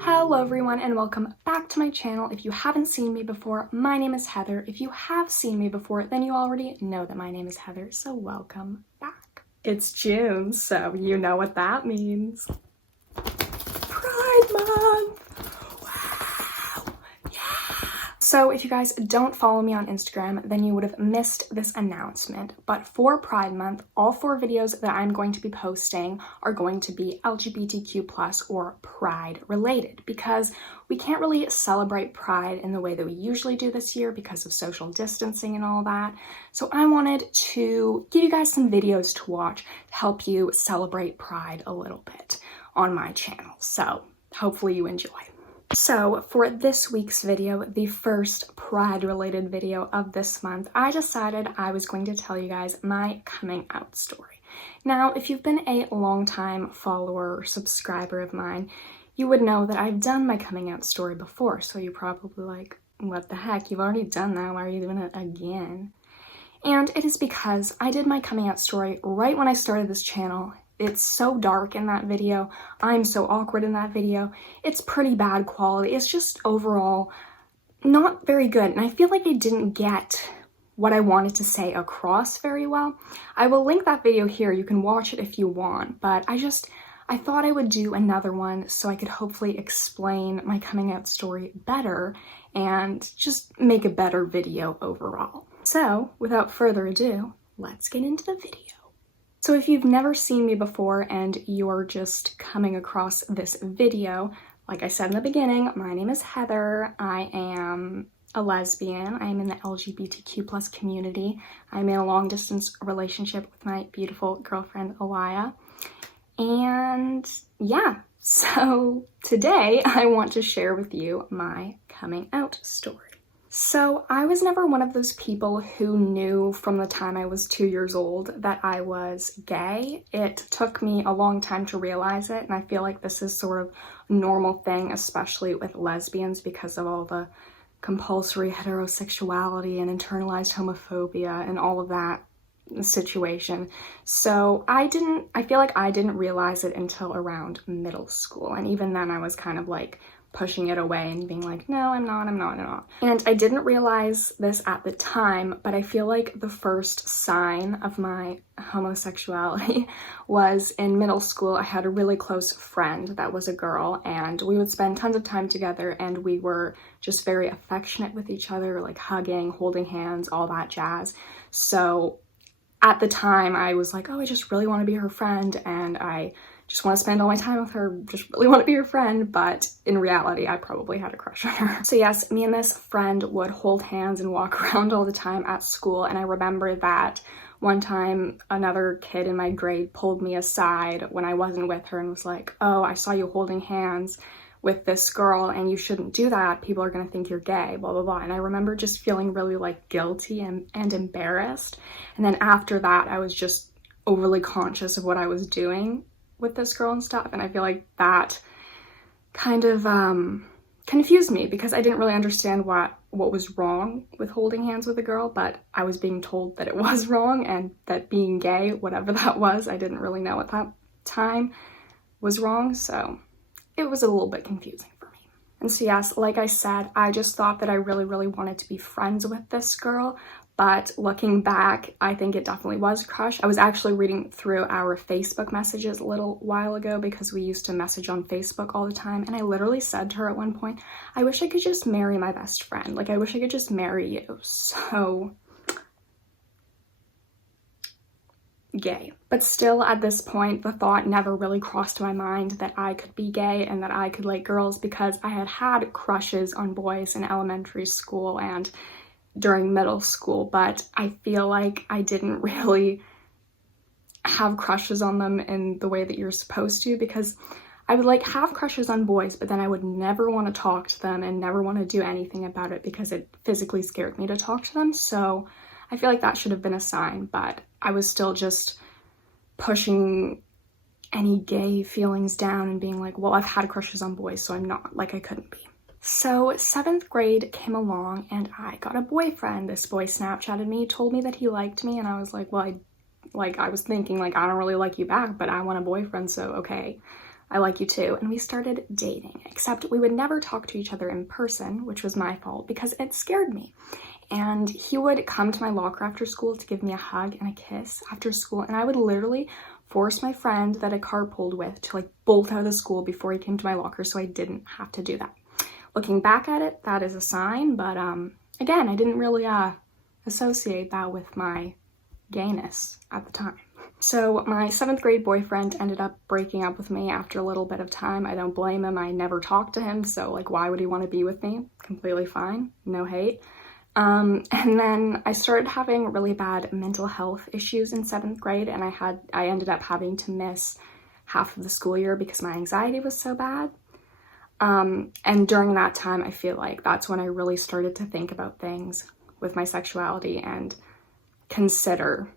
Hello everyone and welcome back to my channel. If you haven't seen me before, my name is Heather. If you have seen me before, then you already know that my name is Heather, so welcome back. It's June, so you know what that means. Pride Month! Wow! Yeah! So if you guys don't follow me on Instagram, then you would have missed this announcement. But for Pride Month, all 4 videos that I'm going to be posting are going to be LGBTQ+ or Pride related, because we can't really celebrate Pride in the way that we usually do this year because of social distancing and all that. So I wanted to give you guys some videos to watch to help you celebrate Pride a little bit on my channel. So hopefully you enjoy. So for this week's video, the first Pride related video of this month, I decided I was going to tell you guys my coming out story. Now, if you've been a long-time follower or subscriber of mine, you would know that I've done my coming out story before, so you're probably like, what the heck, you've already done that, why are you doing it again? And it is because I did my coming out story right when I started this channel. It's so dark in that video. I'm so awkward in that video. It's pretty bad quality. It's just overall not very good. And I feel like I didn't get what I wanted to say across very well. I will link that video here. You can watch it if you want. But I thought I would do another one so I could hopefully explain my coming out story better and just make a better video overall. So without further ado, let's get into the video. So if you've never seen me before and you're just coming across this video, like I said in the beginning, my name is Heather. I am a lesbian. I'm in the LGBTQ+ community. I'm in a long-distance relationship with my beautiful girlfriend, Alaya. And yeah, so today I want to share with you my coming out story. So I was never one of those people who knew from the time I was 2 years old that I was gay. It took me a long time to realize it, and I feel like this is sort of a normal thing, especially with lesbians, because of all the compulsory heterosexuality and internalized homophobia and all of that situation. So I feel like I didn't realize it until around middle school, and even then I was kind of like pushing it away and being like, no, I'm not. And I didn't realize this at the time, but I feel like the first sign of my homosexuality was in middle school. I had a really close friend that was a girl, and we would spend tons of time together, and we were just very affectionate with each other, like hugging, holding hands, all that jazz. So at the time I was like, oh, I just really want to be her friend, and I just want to spend all my time with her, just really want to be her friend, but in reality, I probably had a crush on her. So yes, me and this friend would hold hands and walk around all the time at school, and I remember that one time another kid in my grade pulled me aside when I wasn't with her and was like, oh, I saw you holding hands with this girl and you shouldn't do that, people are gonna think you're gay, blah, blah, blah. And I remember just feeling really like guilty and embarrassed. And then after that, I was just overly conscious of what I was doing with this girl and stuff, and I feel like that kind of confused me because I didn't really understand what was wrong with holding hands with a girl, but I was being told that it was wrong, and that being gay, whatever that was, I didn't really know at that time was wrong, so it was a little bit confusing for me. And so yes, like I said, I just thought that I really wanted to be friends with this girl. But looking back, I think it definitely was a crush. I was actually reading through our Facebook messages a little while ago because we used to message on Facebook all the time. And I literally said to her at one point, I wish I could just marry my best friend. Like, I wish I could just marry you. So gay. But still at this point, the thought never really crossed my mind that I could be gay and that I could like girls, because I had had crushes on boys in elementary school and during middle school, but I feel like I didn't really have crushes on them in the way that you're supposed to, because I would like have crushes on boys, but then I would never want to talk to them and never want to do anything about it because it physically scared me to talk to them. So I feel like that should have been a sign, but I was still just pushing any gay feelings down and being like, well, I've had crushes on boys, so I'm not, like I couldn't be. So 7th grade came along and I got a boyfriend. This boy Snapchatted me, told me that he liked me, and I was like, well, I like, I was thinking, like, I don't really like you back, but I want a boyfriend, so okay, I like you too. And we started dating, except we would never talk to each other in person, which was my fault because it scared me. And he would come to my locker after school to give me a hug and a kiss after school, and I would literally force my friend that I carpooled with to like bolt out of school before he came to my locker so I didn't have to do that. Looking back at it, that is a sign, but again, I didn't really associate that with my gayness at the time. So my 7th grade boyfriend ended up breaking up with me after a little bit of time. I don't blame him. I never talked to him, so like, why would he want to be with me? Completely fine, no hate. And then I started having really bad mental health issues in 7th grade, and I ended up having to miss half of the school year because my anxiety was so bad. And during that time, I feel like that's when I really started to think about things with my sexuality and consider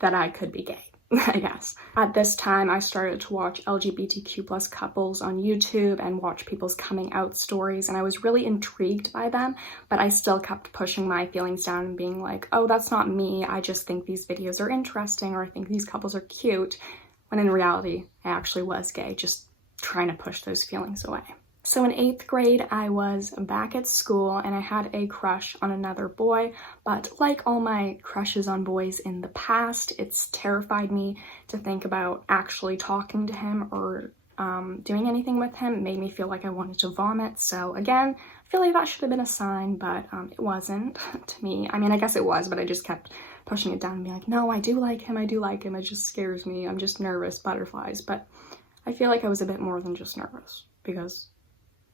that I could be gay, I guess. At this time, I started to watch LGBTQ plus couples on YouTube and watch people's coming out stories, and I was really intrigued by them, but I still kept pushing my feelings down and being like, oh, that's not me, I just think these videos are interesting, or I think these couples are cute, when in reality, I actually was gay, just trying to push those feelings away. So in 8th grade, I was back at school and I had a crush on another boy, but like all my crushes on boys in the past, it's terrified me to think about actually talking to him or doing anything with him. It made me feel like I wanted to vomit. So again, I feel like that should have been a sign, but it wasn't to me. I mean, I guess it was, but I just kept pushing it down and being like, no, I do like him, it just scares me, I'm just nervous, butterflies. But I feel like I was a bit more than just nervous because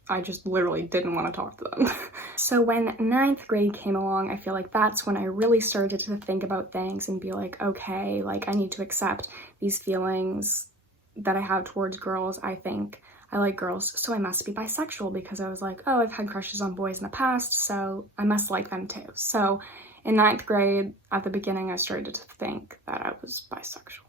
I just literally didn't want to talk to them. So when 9th grade came along, I feel like that's when I really started to think about things and be like, okay, like I need to accept these feelings that I have towards girls. I think I like girls, so I must be bisexual, because I was like, oh, I've had crushes on boys in the past, so I must like them too. So in 9th grade, at the beginning, I started to think that I was bisexual.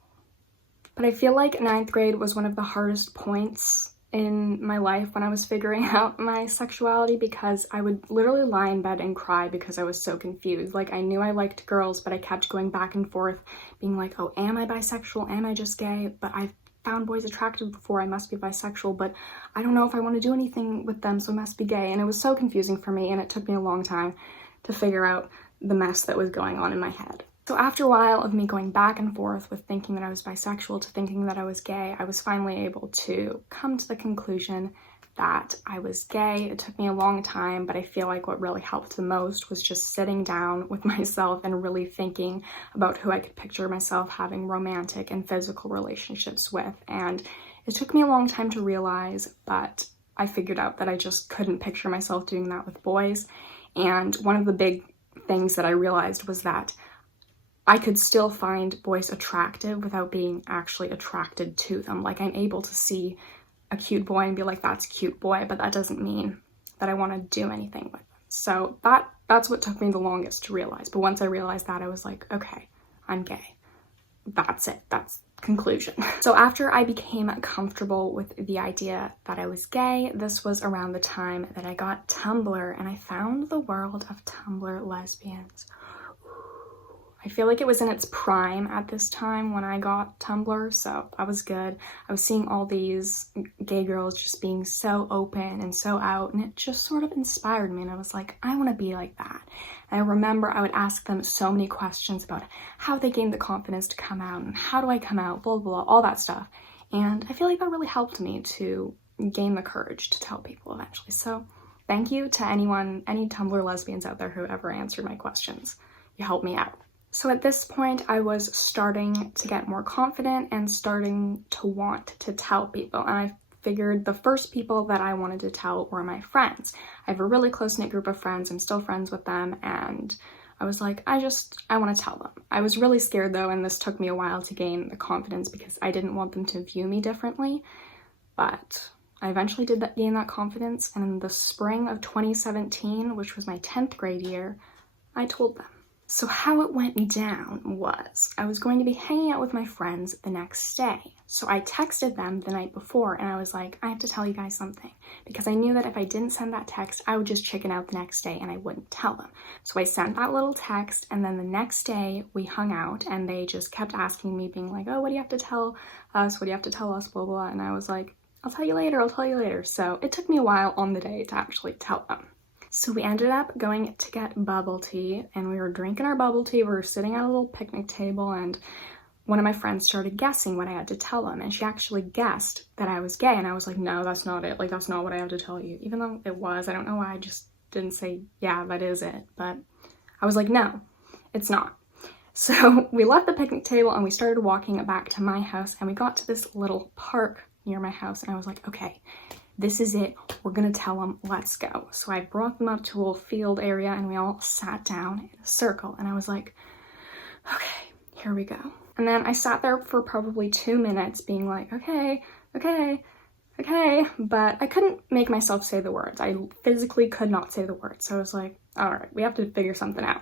But I feel like 9th grade was one of the hardest points in my life when I was figuring out my sexuality, because I would literally lie in bed and cry because I was so confused. Like, I knew I liked girls, but I kept going back and forth being like, oh, am I bisexual? Am I just gay? But I've found boys attractive before, I must be bisexual, but I don't know if I want to do anything with them, so I must be gay. And it was so confusing for me, and it took me a long time to figure out the mess that was going on in my head. So after a while of me going back and forth with thinking that I was bisexual to thinking that I was gay, I was finally able to come to the conclusion that I was gay. It took me a long time, but I feel like what really helped the most was just sitting down with myself and really thinking about who I could picture myself having romantic and physical relationships with. And it took me a long time to realize, but I figured out that I just couldn't picture myself doing that with boys. And one of the big things that I realized was that I could still find boys attractive without being actually attracted to them. Like, I'm able to see a cute boy and be like, that's a cute boy, but that doesn't mean that I want to do anything with them. So that's what took me the longest to realize. But once I realized that, I was like, okay, I'm gay. That's it. That's conclusion. So after I became comfortable with the idea that I was gay, this was around the time that I got Tumblr, and I found the world of Tumblr lesbians. I feel like it was in its prime at this time when I got Tumblr, so that was good. I was seeing all these gay girls just being so open and so out, and it just sort of inspired me, and I was like, I want to be like that. And I remember I would ask them so many questions about how they gained the confidence to come out, and how do I come out, blah, blah, blah, all that stuff. And I feel like that really helped me to gain the courage to tell people eventually. So thank you to any Tumblr lesbians out there who ever answered my questions. You helped me out. So at this point, I was starting to get more confident and starting to want to tell people. And I figured the first people that I wanted to tell were my friends. I have a really close-knit group of friends. I'm still friends with them. And I was like, I want to tell them. I was really scared though, and this took me a while to gain the confidence because I didn't want them to view me differently. But I eventually did gain that confidence. And in the spring of 2017, which was my 10th grade year, I told them. So how it went down was I was going to be hanging out with my friends the next day. So I texted them the night before and I was like, I have to tell you guys something, because I knew that if I didn't send that text, I would just chicken out the next day and I wouldn't tell them. So I sent that little text, and then the next day we hung out and they just kept asking me, being like, oh, what do you have to tell us? What do you have to tell us? Blah, blah, blah. And I was like, I'll tell you later. I'll tell you later. So it took me a while on the day to actually tell them. So we ended up going to get bubble tea, and we were drinking our bubble tea. We were sitting at a little picnic table, and one of my friends started guessing what I had to tell them, and she actually guessed that I was gay, and I was like, no, that's not it. Like, that's not what I have to tell you. Even though it was, I don't know why I just didn't say, yeah, that is it. But I was like, no, it's not. So we left the picnic table and we started walking back to my house, and we got to this little park near my house, and I was like, okay, this is it. We're gonna tell them, let's go. So I brought them up to a little field area and we all sat down in a circle, and I was like, okay, here we go. And then I sat there for probably 2 minutes being like, okay, okay, okay, but I couldn't make myself say the words. I physically could not say the words. So I was like, all right, we have to figure something out.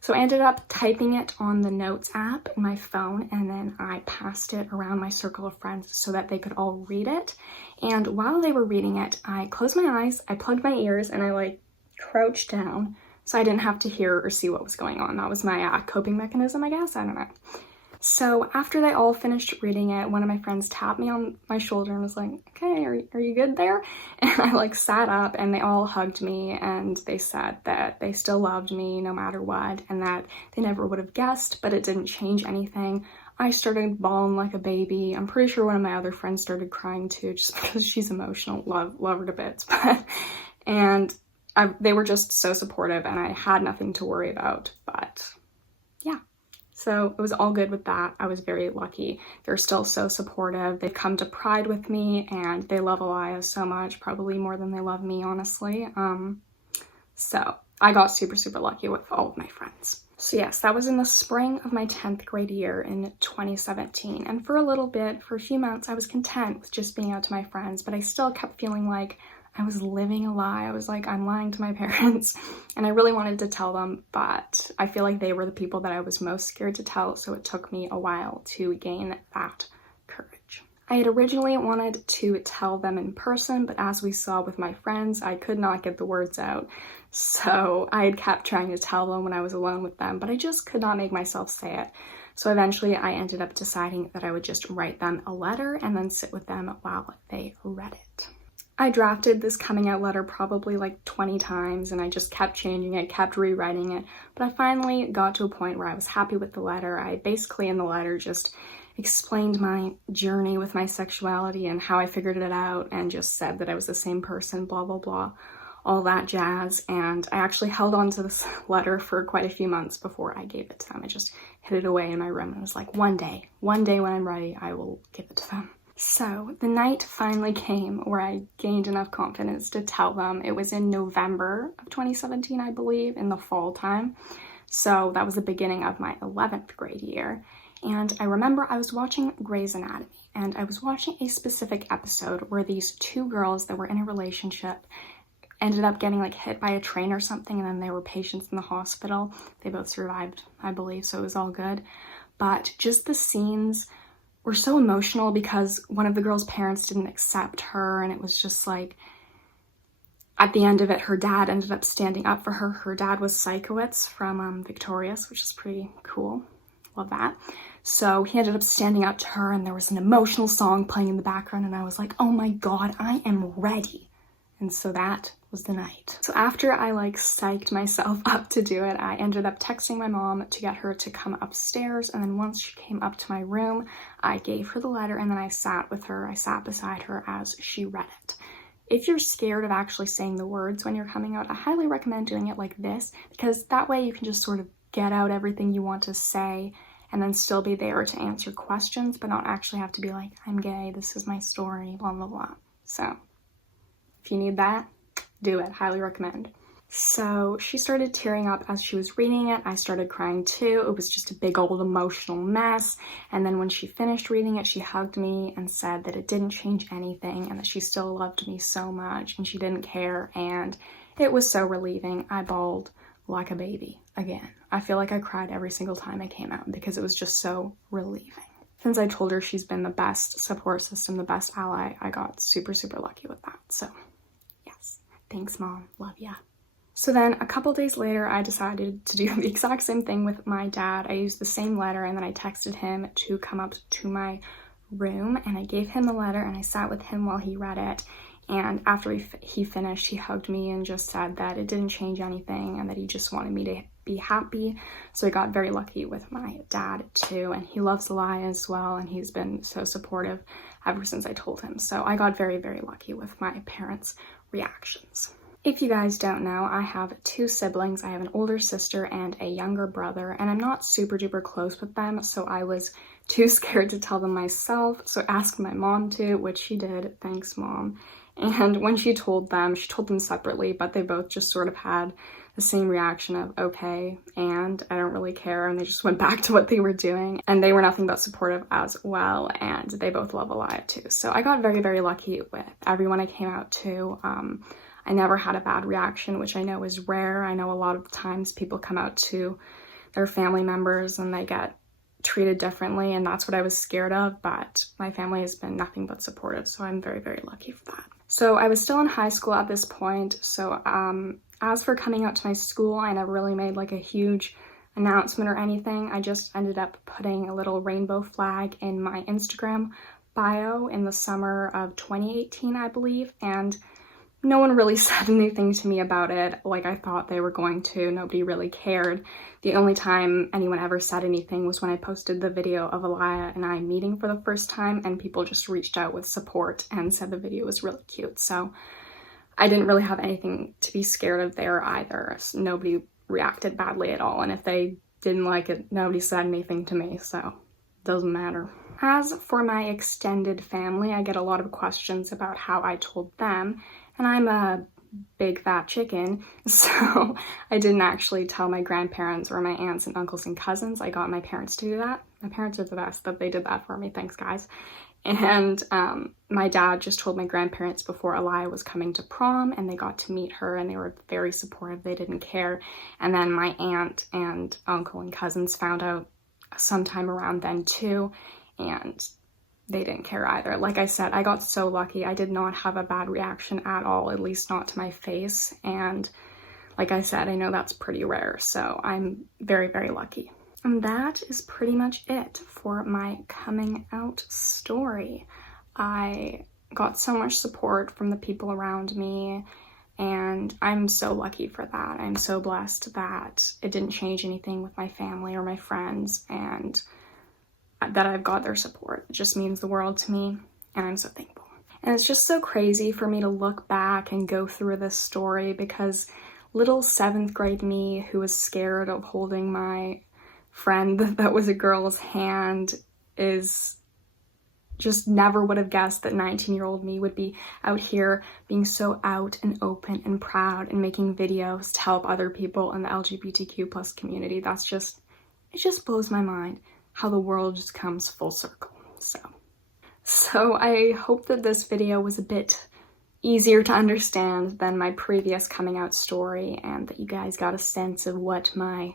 So I ended up typing it on the notes app in my phone, and then I passed it around my circle of friends so that they could all read it. And while they were reading it, I closed my eyes, I plugged my ears, and I like crouched down so I didn't have to hear or see what was going on. That was my coping mechanism, I guess. I don't know. So after they all finished reading it, one of my friends tapped me on my shoulder and was like, okay, are you good there? And I like sat up, and they all hugged me, and they said that they still loved me no matter what, and that they never would have guessed, but it didn't change anything. I started bawling like a baby. I'm pretty sure one of my other friends started crying too, just because she's emotional. Love her to bits. And they were just so supportive, and I had nothing to worry about. But yeah. So it was all good with that. I was very lucky. They're still so supportive. They've come to Pride with me, and they love Elias so much, probably more than they love me, honestly. So I got super, super lucky with all of my friends. So yes, that was in the spring of my 10th grade year in 2017. And for a little bit, for a few months, I was content with just being out to my friends, but I still kept feeling like I was living a lie. I was like, I'm lying to my parents, and I really wanted to tell them, but I feel like they were the people that I was most scared to tell, so it took me a while to gain that courage. I had originally wanted to tell them in person, but as we saw with my friends, I could not get the words out, so I had kept trying to tell them when I was alone with them, but I just could not make myself say it. So eventually I ended up deciding that I would just write them a letter and then sit with them while they read it. I drafted this coming out letter probably like 20 times, and I just kept changing it, kept rewriting it, but I finally got to a point where I was happy with the letter. I basically in the letter just explained my journey with my sexuality and how I figured it out, and just said that I was the same person, blah, blah, blah, all that jazz. And I actually held on to this letter for quite a few months before I gave it to them. I just hid it away in my room and was like, one day when I'm ready, I will give it to them. So the night finally came where I gained enough confidence to tell them. It was in November of 2017, I believe, in the fall time. So that was the beginning of my 11th grade year. And I remember I was watching Grey's Anatomy, and I was watching a specific episode where these two girls that were in a relationship ended up getting like hit by a train or something, and then they were patients in the hospital. They both survived, I believe, so it was all good. But just the scenes were so emotional because one of the girls' parents didn't accept her, and it was just like, at the end of it, her dad ended up standing up for her. Her dad was Psychowitz from Victorious, which is pretty cool. Love that. So he ended up standing up to her, and there was an emotional song playing in the background, and I was like, oh my god, I am ready. And so that was the night. So after I like psyched myself up to do it, I ended up texting my mom to get her to come upstairs, and then once she came up to my room, I gave her the letter, and then I sat with her. I sat beside her as she read it. If you're scared of actually saying the words when you're coming out, I highly recommend doing it like this, because that way you can just sort of get out everything you want to say and then still be there to answer questions, but not actually have to be like, I'm gay, this is my story, blah, blah, blah. So if you need that, do it. Highly recommend. So she started tearing up as she was reading it. I started crying too. It was just a big old emotional mess. And then when she finished reading it, she hugged me and said that it didn't change anything and that she still loved me so much and she didn't care. And it was so relieving. I bawled like a baby again. I feel like I cried every single time I came out because it was just so relieving. Since I told her she's been the best support system, the best ally, I got super, super lucky with that. So yes, thanks mom, love ya. So then a couple days later, I decided to do the exact same thing with my dad. I used the same letter and then I texted him to come up to my room and I gave him the letter and I sat with him while he read it. And after he finished, he hugged me and just said that it didn't change anything and that he just wanted me to be happy. So I got very lucky with my dad too, and he loves Elia as well, and he's been so supportive ever since I told him. So I got very, very lucky with my parents' reactions. If you guys don't know, I have 2 siblings. I have an older sister and a younger brother, and I'm not super duper close with them, so I was too scared to tell them myself, so I asked my mom to, which she did. Thanks, Mom. And when she told them separately, but they both just sort of had the same reaction of, okay, and I don't really care, and they just went back to what they were doing, and they were nothing but supportive as well, and they both love Elia too. So I got very, very lucky with everyone I came out to. I never had a bad reaction, which I know is rare. I know a lot of times people come out to their family members and they get treated differently, and that's what I was scared of, but my family has been nothing but supportive, so I'm very, very lucky for that. So I was still in high school at this point, so as for coming out to my school, I never really made like a huge announcement or anything. I just ended up putting a little rainbow flag in my Instagram bio in the summer of 2018, I believe, and no one really said anything to me about it like I thought they were going to. Nobody really cared. The only time anyone ever said anything was when I posted the video of Elia and I meeting for the first time, and people just reached out with support and said the video was really cute. So I didn't really have anything to be scared of there either. Nobody reacted badly at all, and if they didn't like it, nobody said anything to me, so it doesn't matter. As for my extended family, I get a lot of questions about how I told them, and I'm a big fat chicken, so I didn't actually tell my grandparents or my aunts and uncles and cousins. I got my parents to do that. My parents are the best that they did that for me. Thanks, guys. And my dad just told my grandparents before Elia was coming to prom, and they got to meet her, and they were very supportive. They didn't care. And then my aunt and uncle and cousins found out sometime around then too, and they didn't care either. Like I said, I got so lucky. I did not have a bad reaction at all, at least not to my face. And like I said, I know that's pretty rare, so I'm very, very lucky. And that is pretty much it for my coming out story. I got so much support from the people around me, and I'm so lucky for that. I'm so blessed that it didn't change anything with my family or my friends, and that I've got their support. It just means the world to me, and I'm so thankful. And it's just so crazy for me to look back and go through this story, because little 7th grade me, who was scared of holding my friend that was a girl's hand, is just never would have guessed that 19-year-old me would be out here being so out and open and proud and making videos to help other people in the LGBTQ plus community. It just blows my mind how the world just comes full circle. So I hope that this video was a bit easier to understand than my previous coming out story, and that you guys got a sense of what my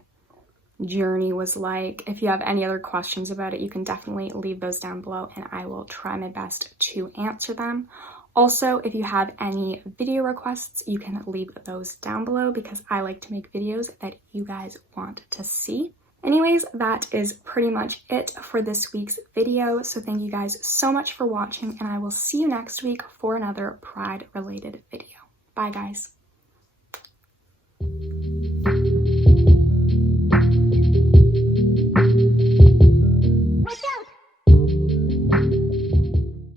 journey was like. If you have any other questions about it, you can definitely leave those down below, and I will try my best to answer them. Also, if you have any video requests, you can leave those down below, because I like to make videos that you guys want to see. Anyways, that is pretty much it for this week's video. So thank you guys so much for watching, and I will see you next week for another Pride related video. Bye guys.